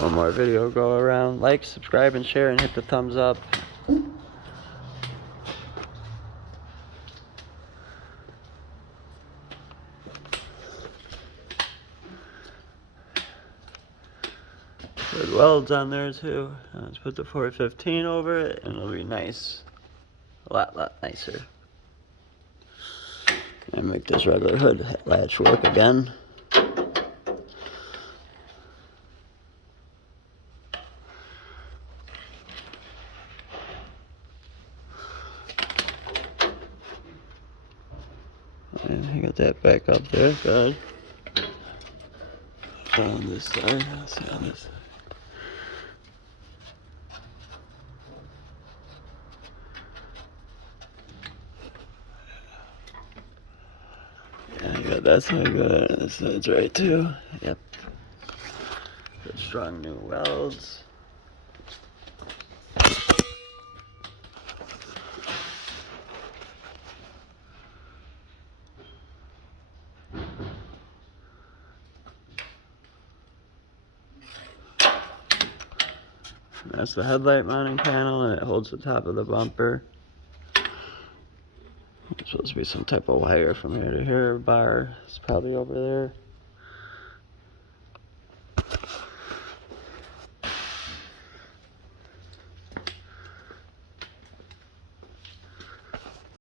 One more video go around. Like, subscribe, and share, and hit the thumbs up. Good welds on there too. Let's put the 415 over it and it'll be nice. A lot nicer. Can I make this regular hood latch work again? And I got that back up there, good. On this side, I'll see on this side. Yeah, I got that side good, and this side's right too. Yep. Good strong new welds. That's the headlight mounting panel, and it holds the top of the bumper. It's supposed to be some type of wire from here to here bar. It's probably over there.